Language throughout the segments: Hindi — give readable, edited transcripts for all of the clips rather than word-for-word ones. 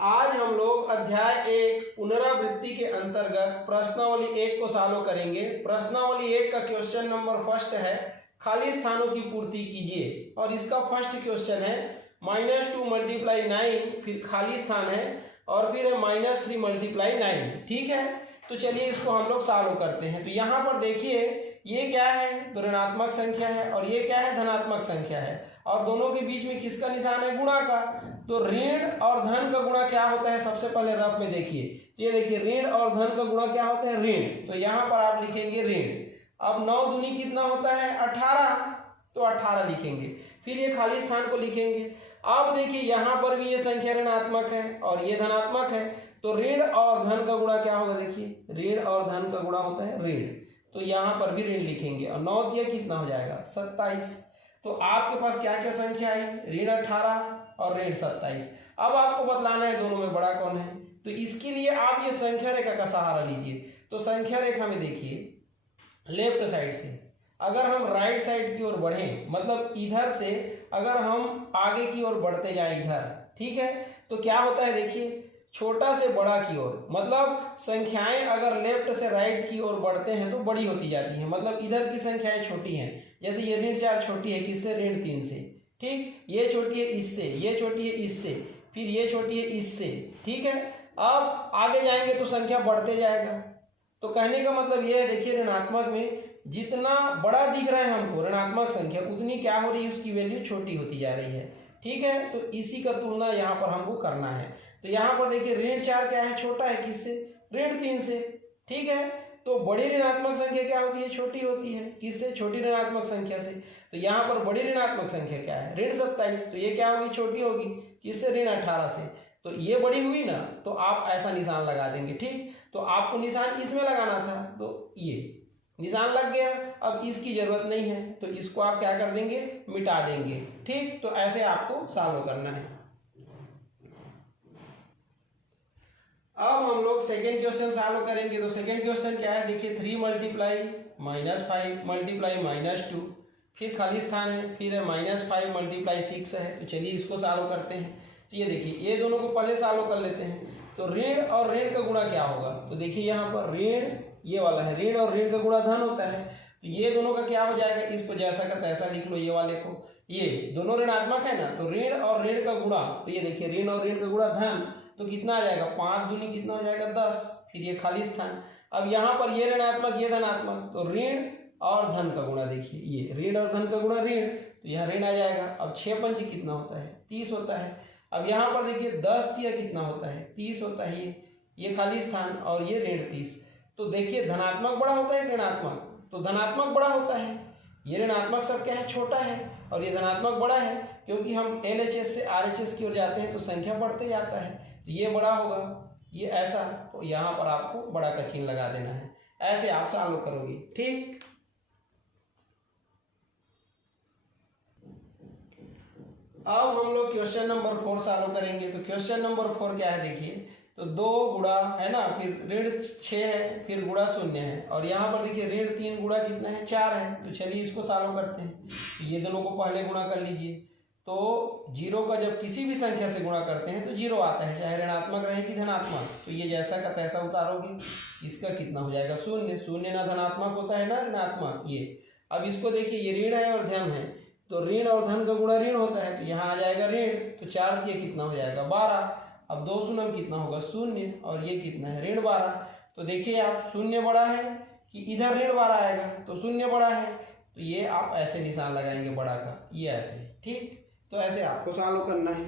आज हम लोग अध्याय 1 पुनरावृत्ति के अंतर्गत प्रश्नावली 1 को सॉल्व करेंगे। प्रश्नावली 1 का क्वेश्चन नंबर फर्स्ट है खाली स्थानों की पूर्ति कीजिए और इसका फर्स्ट क्वेश्चन है -2 × 9, फिर खाली स्थान है और फिर है -3 × 9। ठीक है, तो चलिए इसको हम लोग सॉल्व करते हैं। तो यहाँ पर देखिए ये क्या है, तो ऋणात्मक संख्या है और ये क्या है, धनात्मक संख्या है और दोनों के बीच में किसका निशान है, गुणा का। तो ऋण और धन का गुणा क्या होता है, सबसे पहले रफ में देखिए, ये देखिए ऋण और धन का गुणा क्या होता है, ऋण। तो यहाँ पर आप लिखेंगे ऋण। अब 9 दूनी कितना होता है, 18, तो 18 लिखेंगे। फिर ये खाली स्थान को लिखेंगे। अब देखिए यहाँ पर भी ये संख्या ऋणात्मक है और ये धनात्मक है, तो ऋण और धन का गुणा क्या होगा, देखिए ऋण और धन का गुणा होता है ऋण, तो यहाँ पर भी ऋण लिखेंगे और 9 दिया कितना हो जाएगा, 27। तो आपके पास क्या क्या संख्या आई, ऋण 18 और ऋण 27। अब आपको बतलाना है दोनों में बड़ा कौन है, तो इसके लिए आप ये संख्या रेखा का सहारा लीजिए। तो संख्या रेखा में देखिए लेफ्ट साइड से अगर हम राइट साइड की ओर बढ़ें, मतलब इधर से अगर हम आगे की ओर बढ़ते जाएं इधर, ठीक है, तो क्या होता है, देखिए छोटा से बड़ा की ओर, मतलब संख्याएं अगर लेफ्ट से राइट की ओर बढ़ते हैं तो बड़ी होती जाती हैं। मतलब इधर की संख्याएं छोटी हैं, जैसे ये ऋण 4 छोटी है किससे, ऋण 3 से, ठीक, ये छोटी है इससे, ये छोटी है इससे, फिर ये छोटी है इससे, ठीक है। अब आगे जाएंगे तो संख्या बढ़ते जाएगा। तो कहने का मतलब ये है, देखिए ऋणात्मक में जितना बड़ा दिख रहा है हमको ऋणात्मक संख्या, उतनी क्या हो रही है, उसकी वैल्यू छोटी होती जा रही है। ठीक है, तो इसी का तुलना यहाँ पर हमको करना है। तो यहाँ पर देखिए ऋण 4 क्या है, छोटा है किससे, ऋण 3 से, ठीक है। तो बड़ी ऋणात्मक संख्या क्या होती है, छोटी होती है किससे, छोटी ऋणात्मक संख्या से। तो यहाँ पर बड़ी ऋणात्मक संख्या क्या है, ऋण 27, तो ये क्या होगी, छोटी होगी किससे, ऋण 18 से। तो ये बड़ी हुई ना, तो आप ऐसा निशान लगा देंगे। ठीक, तो आपको निशान इसमें लगाना था, तो ये निशान लग गया। अब इसकी जरूरत नहीं है, तो इसको आप क्या कर देंगे, मिटा देंगे। ठीक, तो ऐसे आपको सॉल्व करना है। अब हम लोग सेकेंड क्वेश्चन सॉल्व करेंगे। तो सेकेंड क्वेश्चन क्या है, देखिए 3 × -5 × -2, फिर खाली स्थान है, फिर है -5 × 6 है। तो चलिए इसको सॉल्व करते हैं। तो ये देखिए ये दोनों को पहले सॉल्व कर लेते हैं। तो ऋण और ऋण का गुणा क्या होगा, तो देखिए यहाँ पर ऋण ये वाला है, ऋण और ऋण का गुणा धन होता है। तो ये दोनों का क्या हो जाएगा, इसको जैसा का तैसा लिख लो, ये वाले को, ये दोनों ऋणात्मक है ना, तो ऋण और ऋण का गुणा, तो ये देखिए ऋण और ऋण का गुणा धन, तो कितना आ जाएगा, 5 दूनी कितना हो जाएगा, 10। फिर ये खाली स्थान। अब यहाँ पर ये ऋणात्मक ये धनात्मक, तो ऋण और धन का गुणा, देखिए ये ऋण और धन का गुणा ऋण, तो यहाँ ऋण आ जाएगा। अब 6 पंच कितना होता है, 30 होता है। अब यहाँ पर देखिए 10 तिया कितना होता है, 30 होता है। ये खाली स्थान और ये ऋण 30। तो देखिए धनात्मक बड़ा होता है ऋणात्मक, तो धनात्मक बड़ा होता है। ये ऋणात्मक सब क्या है, छोटा है, और ये धनात्मक बड़ा है, क्योंकि हम LHS से RHS की ओर जाते हैं तो संख्या बढ़ते जाता है। तो ये बड़ा होगा, ये ऐसा, तो यहाँ पर आपको बड़ा का चिन्ह लगा देना है। ऐसे आप सॉल्व करोगे। ठीक, अब हम लोग क्वेश्चन नंबर 4 सॉल्व करेंगे। तो क्वेश्चन नंबर 4 क्या है, देखिए तो 2 गुणा है ना, फिर ऋण 6 है, फिर गुणा 0 है, और यहाँ पर देखिए ऋण 3 गुणा कितना है, 4 है। तो चलिए इसको सॉल्व करते हैं। तो ये दोनों को पहले गुणा कर लीजिए। तो 0 का जब किसी भी संख्या से गुणा करते हैं तो 0 आता है, चाहे ऋणात्मक रहे कि धनात्मक। तो ये जैसा का तैसा उतारोगे, इसका कितना हो जाएगा, 0। 0 ना धनात्मक होता है ना ऋणात्मक, ये। अब इसको देखिए ये ऋण है और धन है, तो ऋण और धन का गुणा ऋण होता है, तो यहाँ आ जाएगा ऋण। तो 4 तिया कितना हो जाएगा, 12। अब 2 शून्य कितना होगा, 0, और ये कितना है, ऋण 12। तो देखिए आप 0 बड़ा है कि इधर ऋण 12 आएगा, तो 0 बड़ा है, तो ये आप ऐसे निशान लगाएंगे बड़ा का, ये ऐसे। ठीक, तो ऐसे आपको सॉल्व करना है।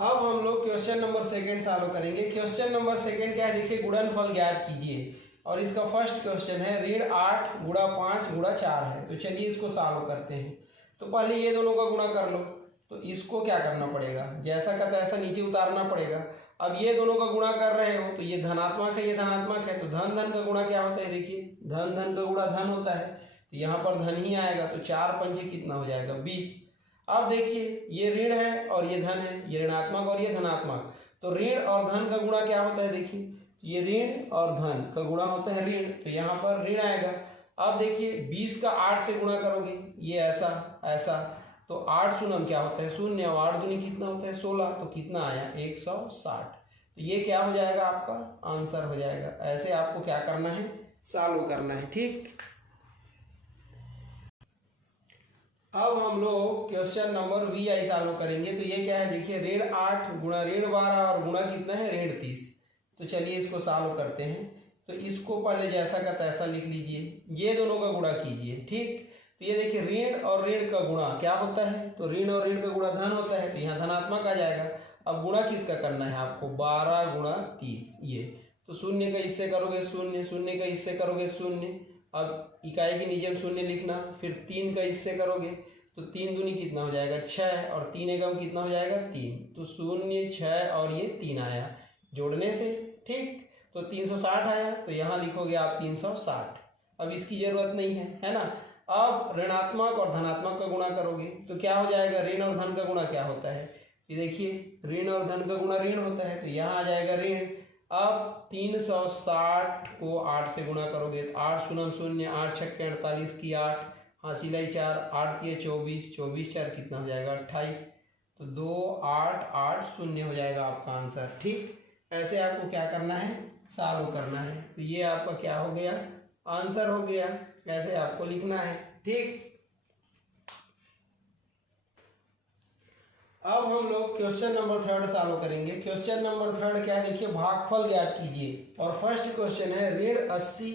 अब हम लोग क्वेश्चन नंबर 2 सॉल्व करेंगे। क्वेश्चन नंबर 2 क्या है, देखिए गुणनफल ज्ञात कीजिए, और इसका फर्स्ट क्वेश्चन है ऋण 8 × 5 × 4 है। तो चलिए इसको सॉल्व करते हैं। तो पहले ये दोनों का गुणा कर लो, तो इसको क्या करना पड़ेगा, जैसा का तैसा नीचे उतारना पड़ेगा। अब ये दोनों का गुणा कर रहे हो, तो ये धनात्मक है, ये धनात्मक है, तो धन धन का गुणा क्या होता है, देखिए धन धन का गुणा धन होता है, तो यहाँ पर धन ही आएगा। तो 4 पंचे कितना हो जाएगा, 20। अब देखिए ये ऋण है और ये धन है, ये ऋणात्मक और ये धनात्मक, तो ऋण और धन का गुणा क्या होता है, देखिए ये ऋण और धन का गुणा होता है ऋण, तो यहाँ पर ऋण आएगा। अब देखिए 20 का 8 से गुणा करोगे, ये ऐसा ऐसा। तो 8 शून्य क्या होता है शून्य, और 8 दूनी कितना होता है 16, तो कितना आया 160। तो ये क्या हो जाएगा आपका आंसर हो जाएगा। ऐसे आपको क्या करना है सॉल्व करना है। ठीक, अब हम लोग क्वेश्चन नंबर VI सॉल्व करेंगे। तो ये क्या है देखिए, ऋण 8 गुणा ऋण 12 और गुणा कितना है ऋण 30। तो चलिए इसको सॉल्व करते हैं। तो इसको पहले जैसा का तैसा लिख लीजिए, ये दोनों का गुणा कीजिए। ठीक, तो ये देखिए ऋण और ऋण का गुणा क्या होता है, तो ऋण और ऋण का गुणा धन होता है, तो यहाँ धनात्मक आ जाएगा। अब गुणा किसका करना है आपको, 12 गुणा 30 ये, तो शून्य का इससे करोगे शून्य, शून्य का इससे करोगे शून्य, अब इकाई के नीचे में शून्य लिखना, फिर 3 का इससे करोगे तो 3 दूनी कितना हो जाएगा 6, और 3 एकम कितना हो जाएगा 3, तो 0 6 और ये 3 आया जोड़ने से। ठीक, तो 360 आया, तो यहाँ लिखोगे आप 360। अब इसकी जरूरत नहीं है ना। अब ऋणात्मक और धनात्मक का गुणा करोगे तो क्या हो जाएगा, ऋण और धन का गुणा क्या होता है, ये देखिए ऋण और धन का गुणा ऋण होता है, तो यहाँ आ जाएगा ऋण। अब 360 को 8 से गुणा करोगे, 8 शून्य शून्य, 8 छक्के 48 की 8, हासिलाई 4, 8 तिये 24, 24 4 कितना हो जाएगा 28, तो 2 8 8 शून्य हो जाएगा आपका आंसर। ठीक, ऐसे आपको क्या करना है सॉल्व करना है। तो ये आपका क्या हो गया आंसर हो गया, ऐसे आपको लिखना है। ठीक, अब हम लोग क्वेश्चन नंबर 3 सॉल्व करेंगे। क्वेश्चन नंबर 3 क्या है देखिए, भागफल ज्ञात कीजिए, और फर्स्ट क्वेश्चन है ऋण 80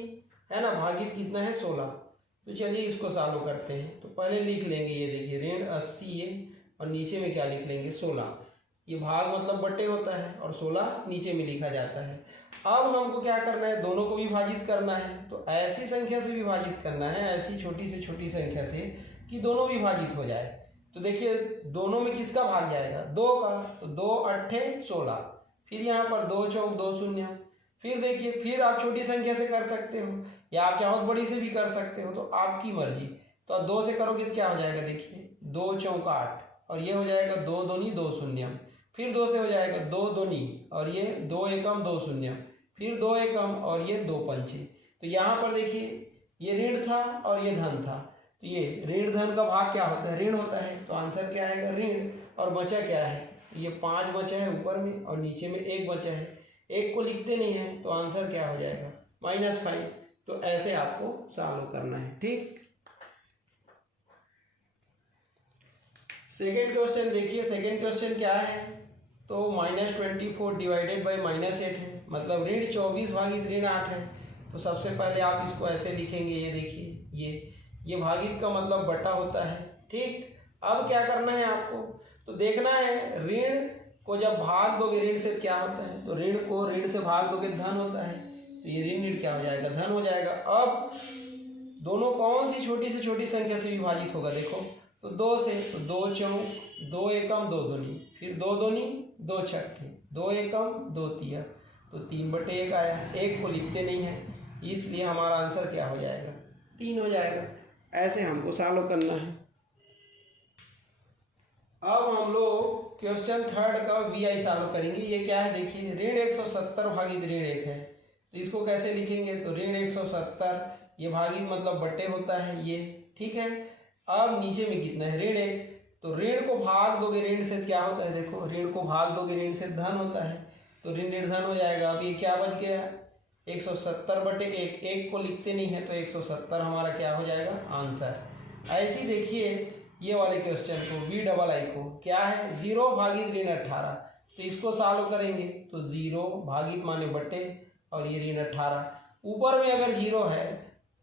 है ना, भागित कितना है 16। तो चलिए इसको सॉल्व करते हैं। तो पहले लिख लेंगे, ये देखिए ऋण 80 ये, और नीचे में क्या लिख लेंगे 16, ये भाग मतलब बट्टे होता है, और 16 नीचे में लिखा जाता है। अब हमको क्या करना है, दोनों को विभाजित करना है। तो ऐसी संख्या से विभाजित करना है, ऐसी छोटी से छोटी संख्या से, कि दोनों विभाजित हो जाए। तो देखिए दोनों में किसका भाग जाएगा 2 का, तो 2 8 16, फिर यहाँ पर 2 चौक 2 शून्य, फिर देखिए फिर आप छोटी संख्या से कर सकते हो, या आप चाहो बड़ी से भी कर सकते हो, तो आपकी मर्जी। तो 2 से करोगे तो क्या हो जाएगा देखिए 2 चौक 8, और ये हो जाएगा 2 दूनी 2 शून्य, फिर 2 से हो जाएगा 2 दूनी, और ये 2 एकम 2 शून्य, फिर 2 एकम, और ये 2 पंचे। तो यहाँ पर देखिए ये ऋण था और ये धन था, तो ये ऋण धन का भाग क्या होता है ऋण होता है, तो आंसर क्या आएगा ऋण। और बचा क्या है, ये 5 बचा है ऊपर में, और नीचे में 1 बचा है, 1 को लिखते नहीं है, तो आंसर क्या हो जाएगा -5। तो ऐसे आपको सॉल्व करना है। ठीक, सेकेंड क्वेश्चन देखिए, सेकेंड क्वेश्चन क्या है, तो -24 डिवाइडेड बाई -8 है, मतलब ऋण 24 भागित ऋण 8 है। तो सबसे पहले आप इसको ऐसे लिखेंगे, ये देखिए ये भागित का मतलब बटा होता है। ठीक, अब क्या करना है आपको, तो देखना है ऋण को जब भाग दोगे ऋण से क्या होता है, तो ऋण को ऋण से भाग दोगे धन होता है, तो ये ऋण क्या हो जाएगा धन हो जाएगा। अब दोनों कौन सी छोटी से छोटी संख्या से विभाजित होगा देखो, तो 2 से, तो 2 चौक 2 एकम 2 दूनी, फिर 2 दूनी 2 छक्के 2 एकम 2 तिया, तो 3/1 आया, 1 को लिखते नहीं है, इसलिए हमारा आंसर क्या हो जाएगा 3 हो जाएगा। ऐसे हमको सॉल्व करना है। अब हम लोग क्वेश्चन 3 का VI सॉल्व करेंगे। ये क्या है देखिए, ऋण 170 भागित ऋण 1 है, तो इसको कैसे लिखेंगे, तो ऋण 170, ये भागित मतलब बट्टे होता है ये। ठीक है, अब नीचे में कितना है ऋण 1, तो ऋण को भाग दोगे ऋण से क्या होता है देखो, ऋण को भाग दोगे ऋण से धन होता है, तो ऋण धन हो जाएगा। अब ये क्या बच गया 170/1, 1 को लिखते नहीं है, तो 170 हमारा क्या हो जाएगा आंसर। ऐसी देखिए ये वाले क्वेश्चन को VII को क्या है 0 भागित ऋण 18, तो इसको सॉल्व करेंगे, तो 0 भागित माने बटे, और ये ऋण 18, ऊपर में अगर 0 है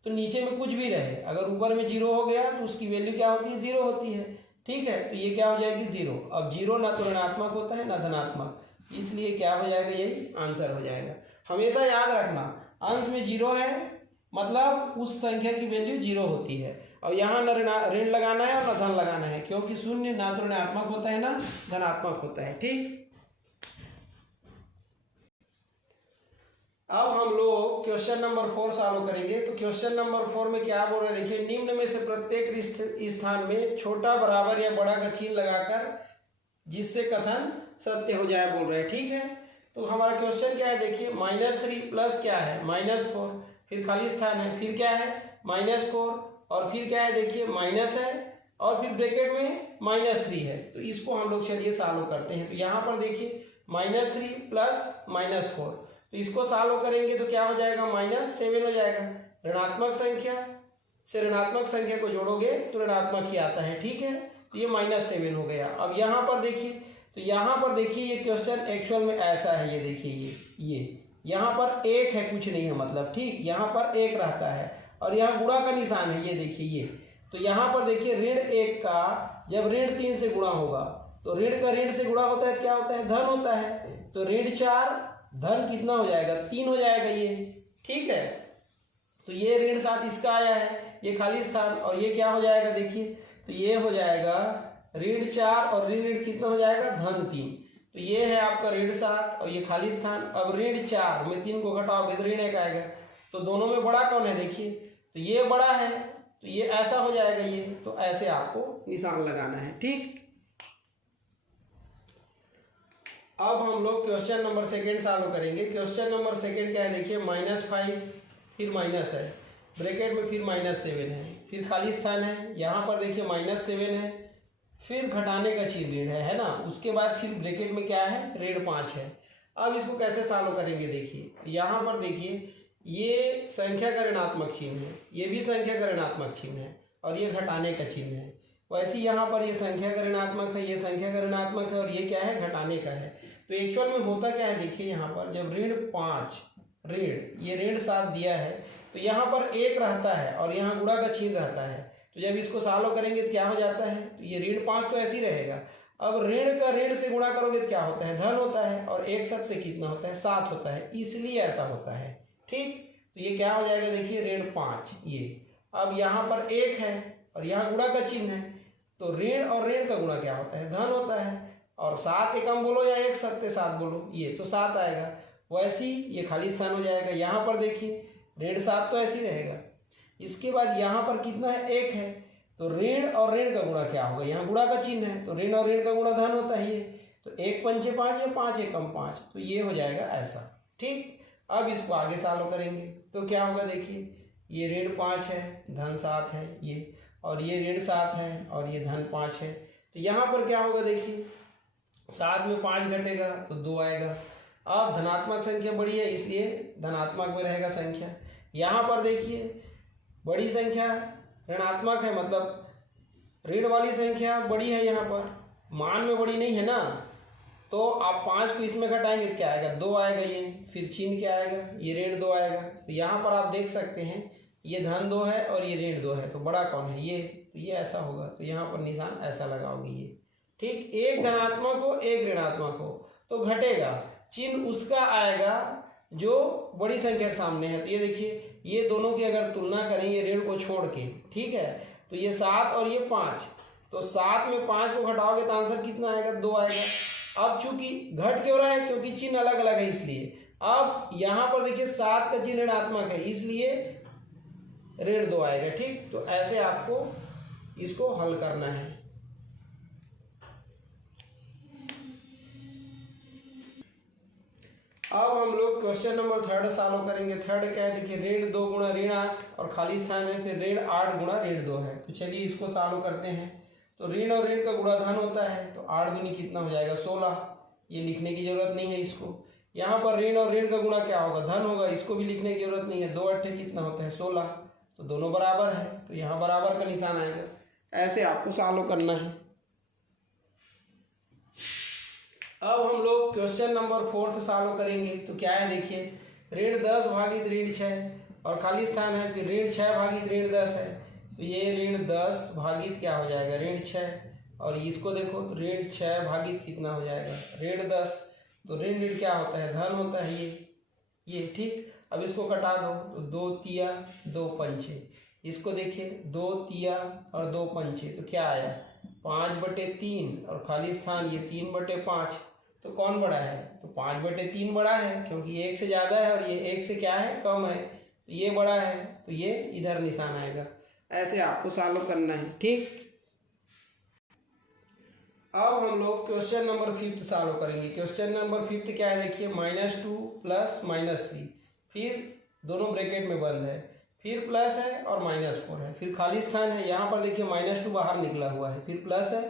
तो नीचे में कुछ भी रहे, अगर ऊपर में 0 हो गया तो उसकी वैल्यू क्या होती है 0 होती है। ठीक है, तो ये क्या हो जाएगी 0। अब 0 ना तो ऋणात्मक होता है ना धनात्मक, इसलिए क्या हो जाएगा यही आंसर हो जाएगा। हमेशा याद रखना अंश में 0 है मतलब उस संख्या की वैल्यू 0 होती है, और यहाँ न ऋण लगाना है और न धन लगाना है, क्योंकि शून्य ना तो ऋणात्मक होता है ना धनात्मक होता है। ठीक, अब हम लोग क्वेश्चन नंबर 4 सॉल्व करेंगे। तो क्वेश्चन नंबर 4 में क्या बोल रहे हैं देखिए, निम्न में से प्रत्येक स्थान में छोटा बराबर या बड़ा का चिन्ह लगाकर जिससे कथन सत्य हो जाए बोल रहे हैं। ठीक है, तो हमारा क्वेश्चन क्या है देखिए, -3 प्लस क्या है -4, फिर खाली स्थान है, फिर क्या है -4, और फिर क्या है देखिए माइनस है, और फिर ब्रैकेट में -3 है, तो इसको हम लोग चलिए सॉल्व करते हैं। तो यहाँ पर देखिए -3 प्लस -4, तो इसको सॉल्व करेंगे तो क्या हो जाएगा, -7 हो जाएगा। ऋणात्मक संख्या से ऋणात्मक संख्या को जोड़ोगे तो ऋणात्मक ही आता है, ठीक है। तो ये -7 हो गया। अब यहाँ पर देखिए, तो यहाँ पर देखिए ये क्वेश्चन एक्चुअल में ऐसा है, ये देखिए ये यहाँ पर 1 है, कुछ नहीं है मतलब, ठीक, यहाँ पर 1 रहता है और यहाँ गुणा का निशान है, ये देखिए ये। तो यहाँ पर देखिए ऋण 1 का जब ऋण 3 से गुणा होगा तो ऋण का ऋण से गुणा होता है, क्या होता है, धन होता है। तो ऋण 4 धन कितना हो जाएगा, 3 हो जाएगा ये, ठीक है। तो ये ऋण 7 इसका आया है, ये खाली स्थान, और ये क्या हो जाएगा देखिए, तो ये हो जाएगा ऋण 4 और ऋण कितना हो जाएगा, धन 3। तो ये है आपका ऋण 7 और ये खाली स्थान। अब ऋण 4 में 3 को घटाओगे तो ऋण 1 आएगा। तो दोनों में बड़ा कौन है देखिए, तो ये बड़ा है, तो ये ऐसा हो जाएगा ये। तो ऐसे आपको निशान लगाना है, ठीक। अब हम लोग क्वेश्चन नंबर 2 सॉल्व करेंगे। क्वेश्चन नंबर 2 क्या है देखिए, -5 फिर माइनस है, ब्रैकेट में फिर -7 है, फिर खाली स्थान है, यहाँ पर देखिए -7 है, फिर घटाने का चिन्ह है ना, उसके बाद फिर ब्रैकेट में क्या है, ऋण 5 है। अब इसको कैसे सॉल्व करेंगे देखिए, यहाँ पर देखिए ये संख्या का ऋणात्मक चिन्ह है, ये भी संख्या का ऋणात्मक चिन्ह है और ये घटाने का चिन्ह है। वैसे यहाँ पर ये संख्या का ऋणात्मक है, ये संख्या का ऋणात्मक है और ये क्या है, घटाने का है। तो एक्चुअल में होता क्या है देखिए, यहाँ पर जब ऋण 5 ऋण ये ऋण 7 दिया है तो यहाँ पर 1 रहता है और यहाँ गुणा का चिन्ह रहता है। तो जब इसको सॉल्व करेंगे तो क्या हो जाता है, तो ये ऋण 5 तो ऐसे ही रहेगा। अब ऋण का ऋण से गुणा करोगे तो क्या होता है, धन होता है, और 1 सत्य कितना होता है, 7 होता है, इसलिए ऐसा होता है, ठीक। तो ये क्या हो जाएगा देखिए, ऋण 5 ये। अब यहाँ पर 1 है और यहाँ गुणा का चिन्ह है, तो ऋण और ऋण का गुणा क्या होता है, धन होता है, और 7 एकम बोलो या 1 सत्य 7 बोलो, ये तो 7 आएगा। वैसे ही ये खाली स्थान हो जाएगा। यहाँ पर देखिए ऋण 7 तो ऐसे ही रहेगा। इसके बाद यहाँ पर कितना है, 1 है, तो ऋण और ऋण का गुणा क्या होगा, यहाँ गुणा का चिन्ह है, तो ऋण और ऋण का गुणा धन होता है ये। तो 1 पंचे 5 या 5 एकम 5, तो ये हो जाएगा ऐसा, ठीक। अब इसको आगे सॉल्व करेंगे तो क्या होगा देखिए, ये ऋण 5 है, धन 7 है ये, और ये ऋण 7 है और ये धन 5 है। तो यहाँ पर क्या होगा देखिए, 7 में 5 घटेगा तो 2 आएगा। अब धनात्मक संख्या बड़ी है इसलिए धनात्मक में रहेगा संख्या। यहाँ पर देखिए बड़ी संख्या ऋणात्मक है, मतलब ऋण वाली संख्या बड़ी है, यहाँ पर मान में बड़ी नहीं है ना, तो आप 5 को इसमें घटाएंगे तो क्या आएगा, 2 आएगा ये, फिर चिन्ह क्या आएगा, ये ऋण 2 आएगा। तो यहाँ पर आप देख सकते हैं ये धन 2 है और ये ऋण 2 है, तो बड़ा कौन है ये, तो ये ऐसा होगा। तो यहाँ पर निशान ऐसा लगाओगे ये, ठीक। एक धनात्मक हो एक ऋणात्मक हो तो घटेगा, चिन्ह उसका आएगा जो बड़ी संख्या के सामने है। तो ये देखिए ये दोनों की अगर तुलना करें ये ऋण को छोड़ के, ठीक है, तो ये 7 और ये 5, तो 7 में 5 को घटाओगे तो आंसर कितना आएगा, 2 आएगा। अब चूंकि घट क्यों रहा है, क्योंकि चिन्ह अलग अलग है इसलिए। अब यहाँ पर देखिए 7 का चिन्ह ऋणात्मक है इसलिए ऋण 2 आएगा, ठीक। तो ऐसे आपको इसको हल करना है। अब हम लोग क्वेश्चन नंबर 3 सॉल्व करेंगे। 3 क्या है देखिए, ऋण 2 गुणा ऋण 8 और खाली स्थान है, फिर ऋण 8 गुणा ऋण 2 है। तो चलिए इसको सॉल्व करते हैं। तो ऋण और ऋण का गुणा धन होता है, तो 8 दूनी कितना हो जाएगा, 16। ये लिखने की जरूरत नहीं है इसको। यहाँ पर ऋण और ऋण का गुणा क्या होगा, धन होगा, इसको भी लिखने की जरूरत नहीं है। 2 8 कितना होता है, 16, तो दोनों बराबर है, तो यहाँ बराबर का निशान आएगा। ऐसे आपको सॉल्व करना है। अब हम लोग क्वेश्चन नंबर 4 सॉल्व करेंगे। तो क्या है देखिए, ऋण 10 भागित ऋण 6 और खाली स्थान है, फिर ऋण 6 भागित ऋण 10 है। तो ये ऋण 10 भागित क्या हो जाएगा, ऋण 6, और इसको देखो तो ऋण 6 भागित कितना हो जाएगा, ऋण 10। तो ऋण ऋण क्या होता है, धन होता है ये, ठीक। अब इसको कटा दो तो 2 तिया 2 पंचे, इसको देखिए 2 तिया और 2 पंचे, तो क्या आया 5/3 और खाली स्थान ये 3/5। तो कौन बड़ा है, तो 5/3 बड़ा है, क्योंकि 1 से ज़्यादा है और ये 1 से क्या है, कम है, तो ये बड़ा है, तो ये इधर निशान आएगा। ऐसे आपको सॉल्व करना है, ठीक। अब हम लोग क्वेश्चन नंबर 5 सॉल्व करेंगे। क्वेश्चन नंबर 5 क्या है देखिए, -2 प्लस -3, फिर दोनों ब्रैकेट में बंद है, फिर प्लस है और -4 है, फिर खाली स्थान है। यहाँ पर देखिए -2 बाहर निकला हुआ है, फिर प्लस है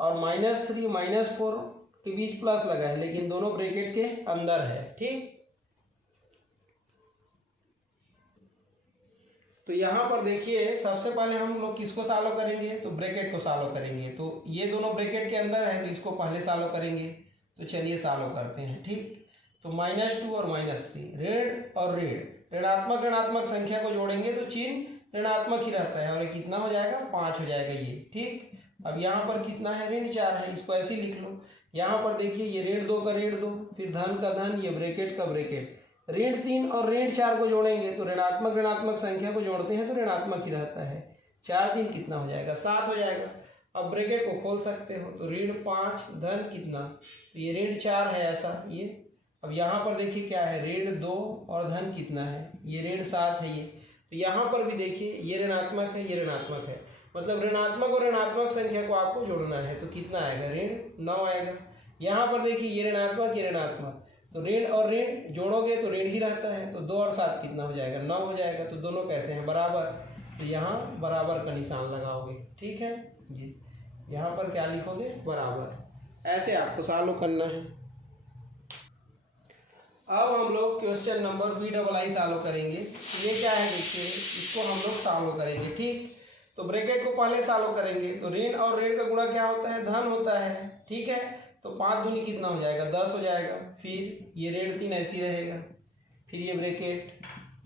और -3 -4 के बीच प्लस लगा है, लेकिन दोनों ब्रैकेट के अंदर है। ठीक, तो यहाँ पर देखिए सबसे पहले हम लोग किसको सॉल्व करेंगे, तो ब्रैकेट को सॉल्व करेंगे। तो ये दोनों ब्रैकेट के अंदर है तो इसको पहले सॉल्व करेंगे। तो चलिए सॉल्व करते हैं। ठीक, तो -2 और -3 ऋण और ऋण, ऋणात्मक ऋणात्मक संख्या को जोड़ेंगे तो चिन्ह ऋणात्मक ही रहता है और ये कितना हो जाएगा 5 हो जाएगा ये। ठीक, अब यहाँ पर कितना है ऋण 4 है, इसको ऐसे ही लिख लो। यहाँ पर देखिए ये ऋण 2 का ऋण 2, फिर धन का धन, ये ब्रैकेट का ब्रैकेट, ऋण 3 और ऋण 4 को जोड़ेंगे तो ऋणात्मक ऋणात्मक संख्या को जोड़ते हैं तो ऋणात्मक ही रहता है। 4 3 कितना हो जाएगा 7 हो जाएगा। अब ब्रैकेट को खोल सकते हो तो ऋण 5 धन कितना, तो ये ऋण 4 है ऐसा ये। अब यहाँ पर देखिए क्या है ऋण 2 और धन कितना है, ये ऋण 7 है ये। तो यहाँ पर भी देखिए ये ऋणात्मक है ये ऋणात्मक है, मतलब ऋणात्मक और ऋणात्मक संख्या को आपको जोड़ना है तो कितना आएगा ऋण 9 आएगा। यहाँ पर देखिए ये ऋणात्मक ये ऋणात्मक, तो ऋण और ऋण जोड़ोगे तो ऋण ही रहता है, तो 2 और 7 कितना हो जाएगा 9 हो जाएगा। तो दोनों कैसे हैं बराबर, तो यहाँ बराबर का निशान लगाओगे। ठीक है जी, यहाँ पर क्या लिखोगे बराबर, ऐसे आपको सॉल्व करना है। अब हम लोग क्वेश्चन नंबर VII सॉल्व करेंगे। ये क्या है देखिए, इसको हम लोग सॉल्व करेंगे। ठीक, तो ब्रैकेट को पहले सॉल्व करेंगे तो ऋण और ऋण का गुणा क्या होता है धन होता है। ठीक है, तो 5 दूनी कितना हो जाएगा 10 हो जाएगा, फिर ये ऋण 3 ऐसी रहेगा, फिर ये ब्रैकेट,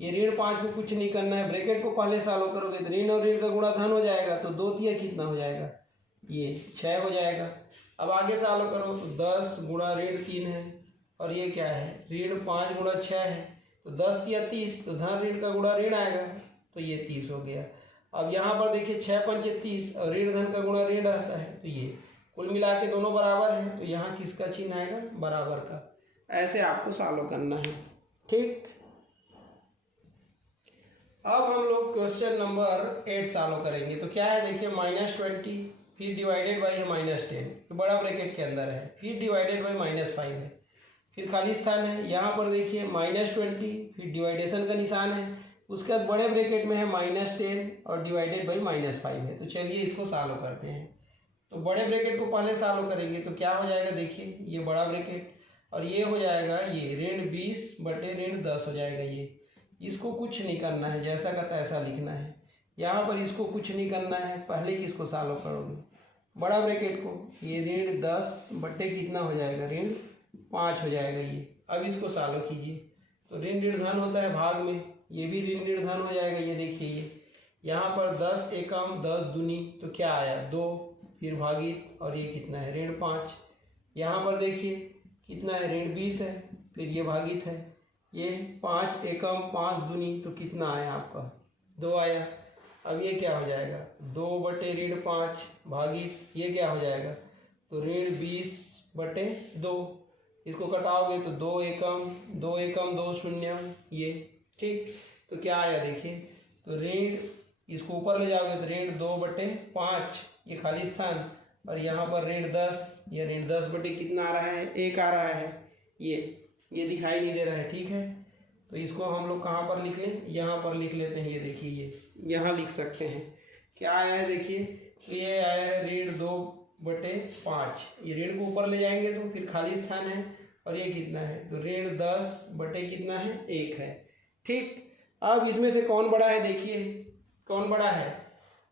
ये ऋण 5 को कुछ नहीं करना है, ब्रैकेट को पहले सॉल्व करोगे तो ऋण और ऋण का गुणा धन हो जाएगा, तो 2 3 कितना हो जाएगा ये 6 हो जाएगा। अब आगे सॉल्व करो तो 10 गुणा ऋण 3 है और ये क्या है ऋण 5 गुणा 6 है, तो 10 3 30, तो धन ऋण का गुणा ऋण आएगा तो ये 30 हो गया। अब यहाँ पर देखिए 6 5 30 और ऋण धन का गुणा ऋण रहता है, तो ये कुल मिला के दोनों बराबर हैं तो यहाँ किसका चिन्ह आएगा बराबर का। ऐसे आपको सॉल्व करना है। ठीक, अब हम लोग क्वेश्चन नंबर 8 सॉल्व करेंगे। तो क्या है देखिए -20 फिर डिवाइडेड बाई है -10, तो बड़ा ब्रैकेट के अंदर है, फिर डिवाइडेड बाई -5 है, फिर खाली स्थान है। यहाँ पर देखिए -20 फिर डिवाइडेशन का निशान है, उसके बाद बड़े ब्रैकेट में है -10 और डिवाइडेड बाई -5 है। तो चलिए इसको सॉल्व करते हैं। तो बड़े ब्रैकेट को पहले सॉल्व करेंगे तो क्या हो जाएगा देखिए, ये बड़ा ब्रैकेट और ये हो जाएगा ये ऋण 20 बटे ऋण 10 हो जाएगा ये। इसको कुछ नहीं करना है, जैसा का तैसा लिखना है। यहाँ पर इसको कुछ नहीं करना है, पहले किसको सॉल्व करोगे बड़ा ब्रैकेट को, ये ऋण 10 बटे कितना हो जाएगा ऋण 5 हो जाएगा ये। अब इसको सॉल्व कीजिए तो ऋण ऋण धन होता है भाग में, ये भी ऋण ऋण धन हो जाएगा। ये देखिए ये यहाँ पर 10 एकम 10 दूनी, तो क्या आया 2, फिर भागित और ये कितना है ऋण 5। यहाँ पर देखिए कितना है ऋण 20 है, फिर ये भागित है, ये 5 एकम 5 दूनी, तो कितना आया आपका 2 आया। अब ये क्या हो जाएगा 2 बटे ऋण 5 भागित ये क्या हो जाएगा तो ऋण 20 बटे 2, इसको कटाओगे तो 2 एकम 2 शून्य ये। ठीक, तो क्या आया देखिए, तो ऋण इसको ऊपर ले जाओगे तो ऋण 2 बटे 5 ये खाली स्थान, और यहाँ पर ऋण 10, ये ऋण 10 बटे कितना आ रहा है 1 आ रहा है, ये दिखाई नहीं दे रहा है। ठीक है, तो इसको हम लोग कहाँ पर लिख लें, यहाँ पर लिख लेते हैं। ये देखिए ये यहाँ लिख सकते हैं क्या आया है देखिए, ये आया है ऋण 2 बटे 5, ये ऋण को ऊपर ले जाएंगे तो फिर खाली स्थान है, और ये कितना है तो ऋण 10 बटे कितना है 1 है। ठीक, अब इसमें से कौन बड़ा है देखिए, कौन बड़ा है,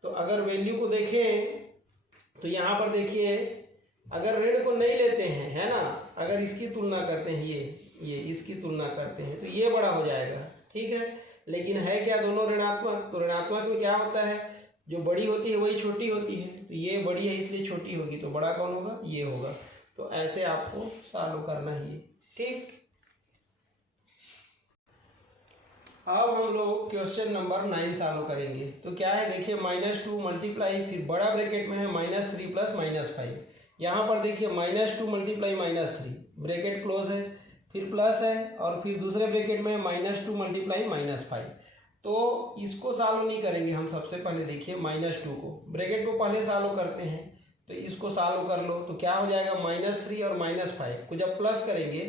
तो अगर वैल्यू को देखें तो यहाँ पर देखिए अगर ऋण को नहीं लेते हैं है ना, अगर इसकी तुलना करते हैं ये इसकी तुलना करते हैं तो ये बड़ा हो जाएगा। ठीक है, लेकिन है क्या दोनों ऋणात्मक, तो ऋणात्मक में क्या होता है जो बड़ी होती है वही छोटी होती है, तो ये बड़ी है इसलिए छोटी होगी, तो बड़ा कौन होगा ये होगा। तो ऐसे आपको सॉल्व करना है। ठीक, अब हम लोग क्वेश्चन नंबर 9 सॉल्व करेंगे। तो क्या है देखिए -2 मल्टीप्लाई, फिर बड़ा ब्रैकेट में है -3 प्लस -5, यहाँ पर देखिए -2 मल्टीप्लाई -3 ब्रैकेट क्लोज है, फिर प्लस है, और फिर दूसरे ब्रैकेट में -2 मल्टीप्लाई -5। तो इसको सॉल्व नहीं करेंगे हम, सबसे पहले देखिए -2 को ब्रैकेट को पहले सॉल्व करते हैं, तो इसको सॉल्व कर लो तो क्या हो जाएगा -3 और -5 को जब प्लस करेंगे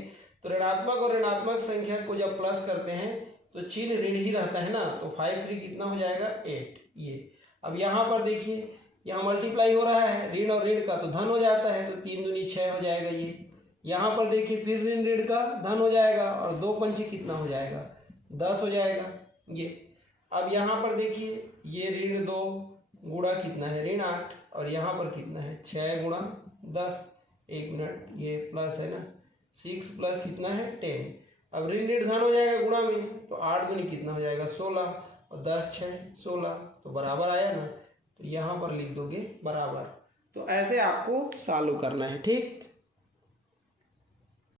तो ऋणात्मक और ऋणात्मक संख्या को जब प्लस करते हैं तो चिन्ह ऋण ही रहता है ना, तो 5 3 कितना हो जाएगा 8 ये। अब यहाँ पर देखिए यहाँ मल्टीप्लाई हो रहा है, ऋण और ऋण का तो धन हो जाता है, तो 3 दूनी 6 हो जाएगा ये। यहाँ पर देखिए फिर ऋण ऋण का धन हो जाएगा और 2 पंचे कितना हो जाएगा, 10 हो जाएगा ये। अब यहाँ पर देखिए ये ऋण 2 गुणा कितना है, ऋण 8, और यहाँ पर कितना है 6 गुणा 10। 1 मिनट, ये प्लस है ना, 6 प्लस कितना है 10। अब ऋण ऋण धन हो जाएगा गुणा में, तो 8 दूनी कितना हो जाएगा 16, और 10 6 16, तो बराबर आया ना, तो यहाँ पर लिख दोगे बराबर। तो ऐसे आपको सॉल्व करना है, ठीक।